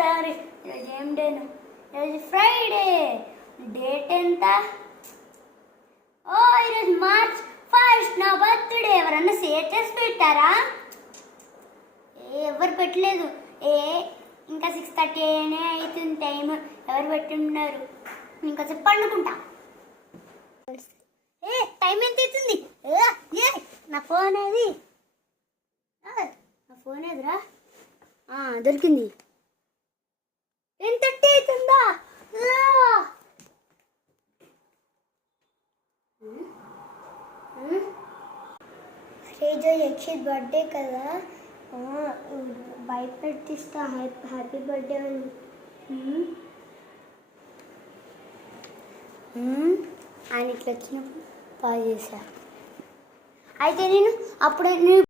Sorry ఈరోజు ఏం డేను? ఈరోజు ఫ్రైడే. డేట్ ఎంత? ఓ ఈరోజు March 1st, నా బర్త్డే. ఎవరన్నా స్టేటస్ పెట్టారా? ఎవరు పెట్టలేదు. ఇంకా 6:30 అవుతుంది టైం. ఎవరు పెట్టున్నారు? ఇంకా చెప్పనుకుంటా. టైం ఎంత అవుతుంది? నా ఫోన్ ఏది? నా ఫోన్ ఏదిరా? దొరికింది. 10:30 అవుతుందా? రేజో యక్షిత్ బర్త్డే కదా, భయపెట్టిస్తా. హ్యాపీ బర్త్డే అని. ఆయన ఇట్లా వచ్చినప్పుడు బాగా చేశా. అయితే నేను అప్పుడు